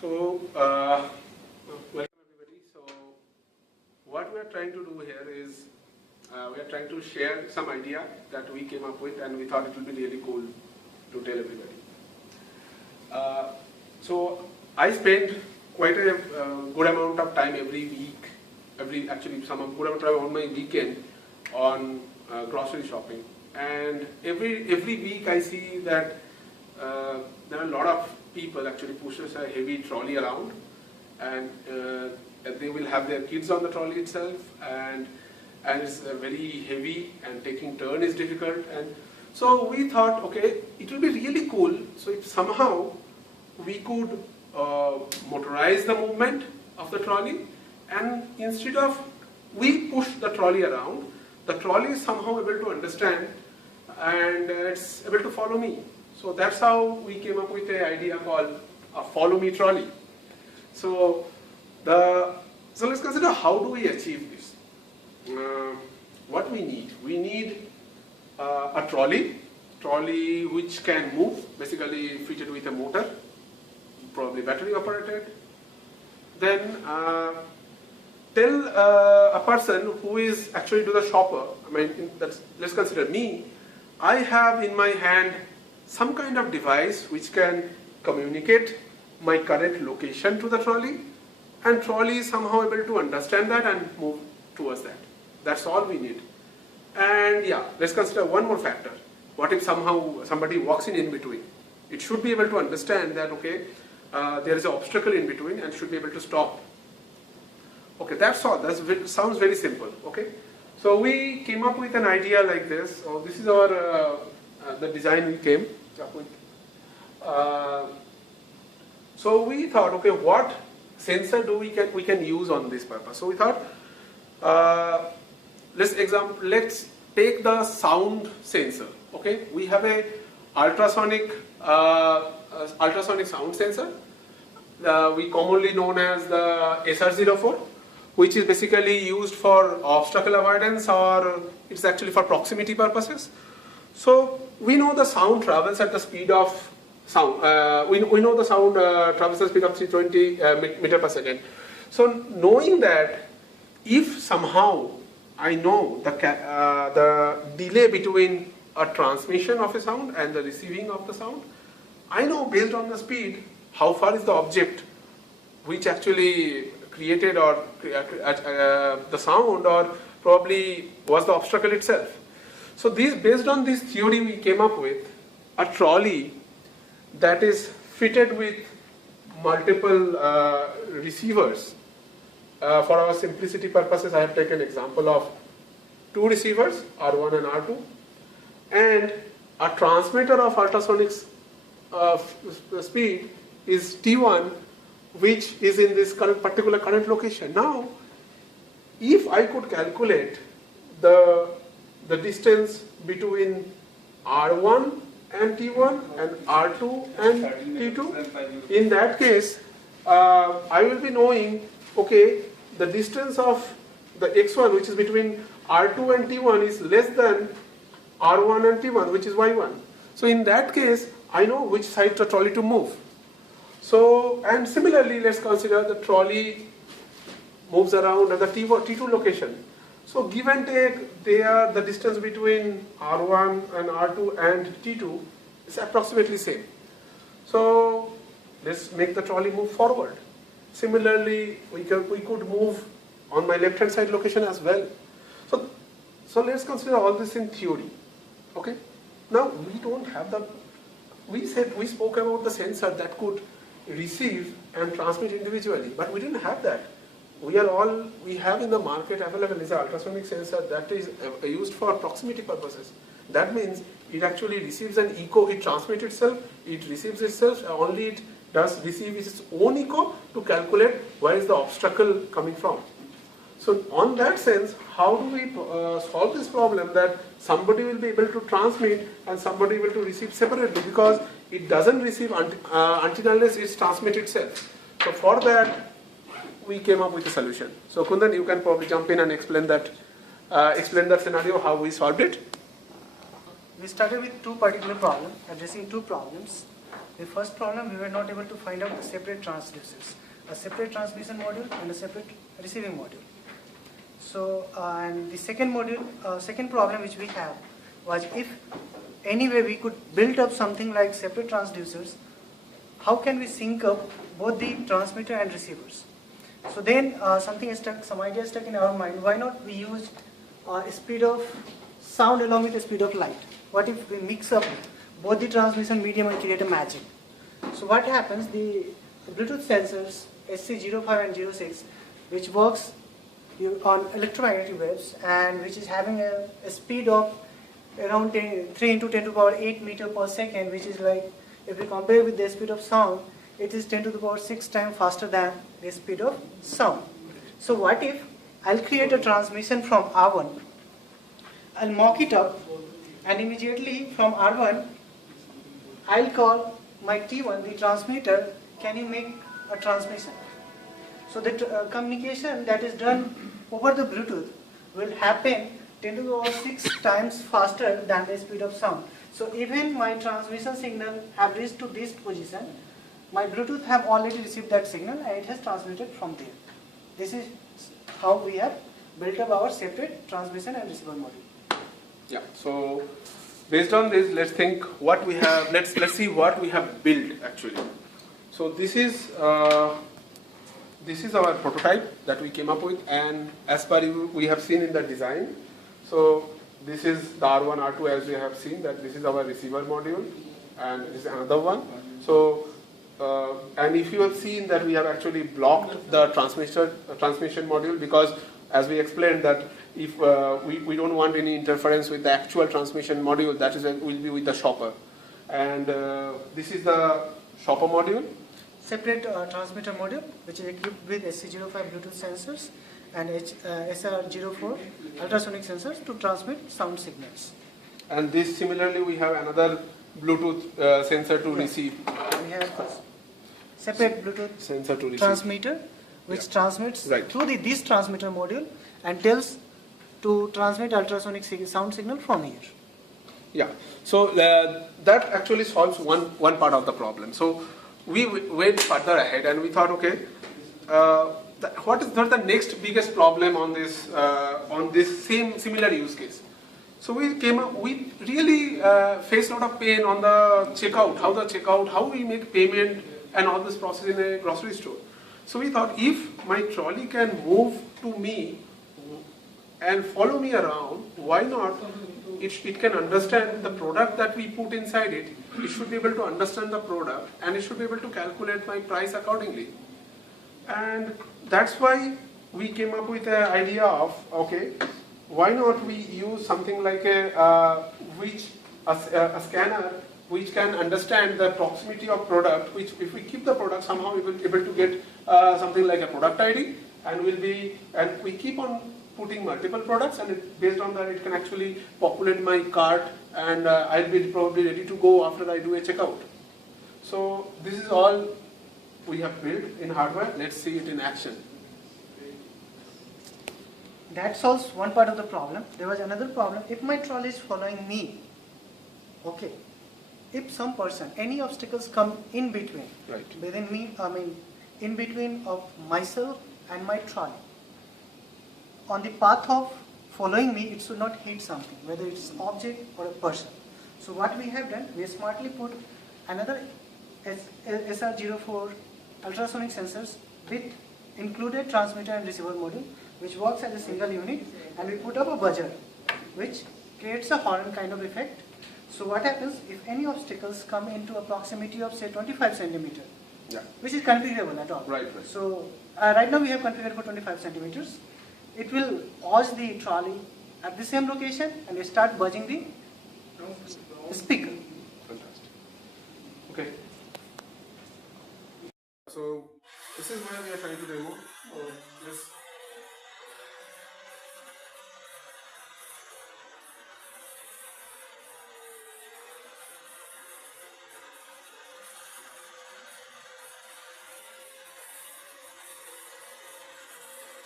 So, welcome everybody. So, what we are trying to do here is we are trying to share some idea that we came up with, and we thought it will be really cool to tell everybody. So, I spend quite a good amount of time every week, actually some good amount of time on my weekend on grocery shopping, and every week I see that there are a lot of people actually pushes a heavy trolley around, and they will have their kids on the trolley itself, and it's very heavy, and taking turn is difficult. And so we thought, okay, it will be really cool. So if somehow we could motorize the movement of the trolley, and instead of we push the trolley around, the trolley is somehow able to understand, and it's able to follow me. So that's how we came up with an idea called a follow me trolley. So let's consider how do we achieve this. What we need a trolley which can move, basically fitted with a motor, probably battery operated. Then tell a person who is actually to the shopper. I mean, let's consider me. I have in my hand some kind of device which can communicate my current location to the trolley, and trolley is somehow able to understand that and move towards that. That's all we need. And yeah, let's consider one more factor. What if somehow somebody walks in between? It should be able to understand that, okay, there is an obstacle in between and should be able to stop. Okay, that's all. That sounds very simple. Okay, so we came up with an idea like this. So this is our the design we came up with. So we thought, okay, what sensor do we can use on this purpose? So we thought, let's take the sound sensor. Okay, we have a ultrasonic sound sensor. We commonly known as the SR04, which is basically used for obstacle avoidance, or it's actually for proximity purposes. So we know the sound travels at the speed of sound. We know the sound travels at the speed of 320 meter per second. So knowing that, if somehow I know the delay between a transmission of a sound and the receiving of the sound, I know based on the speed how far is the object which actually created or the sound, or probably was the obstacle itself. So based on this theory, we came up with a trolley that is fitted with multiple receivers. For our simplicity purposes, I have taken example of two receivers, R1 and R2, and a transmitter of ultrasonic speed is T1, which is in this particular current location. Now, if I could calculate the distance between R1 and T1 and R2 and T2, in that case, I will be knowing, okay, the distance of the x1, which is between R2 and T1, is less than R1 and T1, which is y1. So in that case, I know which side the trolley to move. So, and similarly, let's consider the trolley moves around at the T2 location. So give and take, the distance between R1 and R2 and T2 is approximately same. So let's make the trolley move forward. Similarly, we could move on my left hand side location as well. So let's consider all this in theory. Okay. Now we don't have we spoke about the sensor that could receive and transmit individually, but we didn't have that. We have in the market available is an ultrasonic sensor that is used for proximity purposes. That means it actually receives an echo, it transmits itself, it receives itself, only it does receive its own echo to calculate where is the obstacle coming from. So on that sense, how do we solve this problem that somebody will be able to transmit and somebody will to receive separately, because it doesn't receive until unless it's transmit itself. So for that, we came up with a solution. So Kundan, you can probably jump in and explain that scenario, how we solved it. We started with two particular problems, addressing two problems. The first problem, we were not able to find out the separate transducers, a separate transmission module and a separate receiving module. So, and the second module, second problem which we have was if anyway we could build up something like separate transducers, how can we sync up both the transmitter and receivers? So then something is stuck, some idea is stuck in our mind. Why not we use speed of sound along with the speed of light? What if we mix up both the transmission medium and create a magic? So what happens, the Bluetooth sensors SC05 and 06, which works on electromagnetic waves and which is having a speed of around 3 into 10 to the power 8 meter per second, which is like, if we compare with the speed of sound, it is 10 to the power 6 times faster than the speed of sound. So what if I'll create a transmission from R1, I'll mock it up, and immediately from R1, I'll call my T1, the transmitter, can you make a transmission? So the communication that is done over the Bluetooth will happen 10 to the power 6 times faster than the speed of sound. So even my transmission signal have reached to this position, my Bluetooth have already received that signal and it has transmitted from there. This is how we have built up our separate transmission and receiver module. Yeah. So based on this, let's think what we have. Let's see what we have built actually. So this is our prototype that we came up with, and as per we have seen in the design. So this is the R1, R2, as we have seen that this is our receiver module, and this is another one. So and if you have seen that we have actually blocked the transmission module, because as we explained that if we don't want any interference with the actual transmission module, that is will be with the shopper. And this is the shopper module. Separate transmitter module which is equipped with SC05 Bluetooth sensors and SR04 ultrasonic sensors to transmit sound signals. And this similarly we have another Bluetooth sensor to receive. We have separate Bluetooth sensor to receive. Transmitter which transmits through this transmitter module and tells to transmit ultrasonic sound signal from here. Yeah, so that actually solves one part of the problem. So we went further ahead and we thought, okay, what is not the next biggest problem on this similar use case? So we came up, we really faced a lot of pain on the checkout, how we make payment and all this process in a grocery store. So we thought, if my trolley can move to me and follow me around, why not? It can understand the product that we put inside it. It should be able to understand the product and it should be able to calculate my price accordingly. And that's why we came up with the idea of, okay, why not we use something like a scanner which can understand the proximity of product, which if we keep the product, somehow we will be able to get something like a product ID, and we keep on putting multiple products, and based on that it can actually populate my cart, and I'll be probably ready to go after I do a checkout. So this is all we have built in hardware. Let's see it in action. That solves one part of the problem. There was another problem. If my trolley is following me, okay, if some person, any obstacles come in between, within me, in between of myself and my trolley, on the path of following me, it should not hit something, whether it's object or a person. So what we have done, we smartly put another SR04 ultrasonic sensors with included transmitter and receiver module, which works as a single unit, and we put up a buzzer, which creates a horn kind of effect. So what happens, if any obstacles come into a proximity of say 25 centimeter, which is configurable at all. Right. So right now we have configured for 25 centimeters. It will pause the trolley at the same location and start buzzing the speaker. Fantastic. Okay. So this is where we are trying to demo. Yes.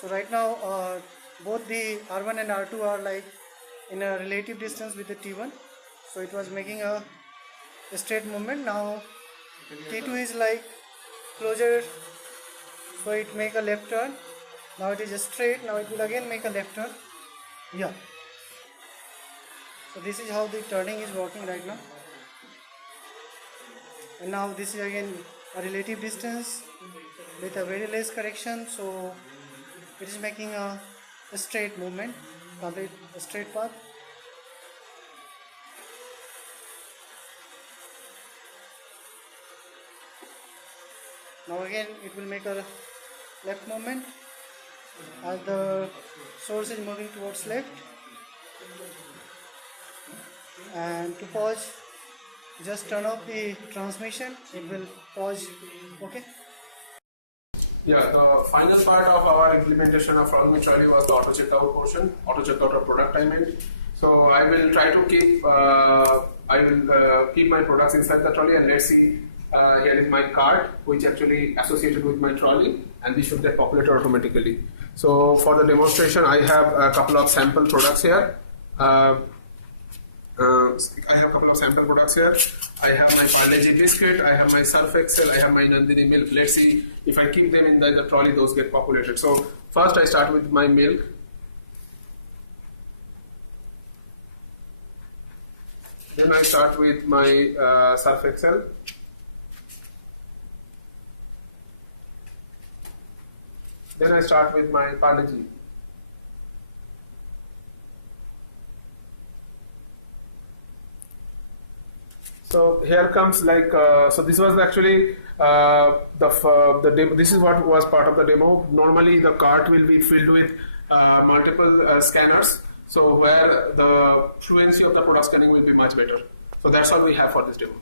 So right now, both the R1 and R2 are like in a relative distance with the T1. So it was making a straight movement. Now T2 is like closure, so it make a left turn. Now it is a straight, now it will again make a left turn. Yeah. So this is how the turning is working right now. And now this is again a relative distance with a very less correction, so it is making a straight movement, complete a straight path. Now again it will make a left movement as the source is moving towards left. And to pause, just turn off the transmission, it will pause. Okay. Yeah, the final part of our implementation of Follow Me Trolley was the auto checkout portion, auto checkout of product I meant. So I will try to keep my products inside the trolley, and let's see, here is my cart which actually associated with my trolley, and this should get populated automatically. So for the demonstration I have a couple of sample products here. I have a couple of sample products here. I have my Parle-G biscuit, I have my Surf Excel, I have my Nandini milk. Let's see if I keep them in the trolley, those get populated. So first I start with my milk. Then I start with my Surf Excel. Then I start with my Parle-G. So here comes like, so this was actually the demo. This is what was part of the demo. Normally the cart will be filled with multiple scanners, so where the fluency of the product scanning will be much better. So that's all we have for this demo.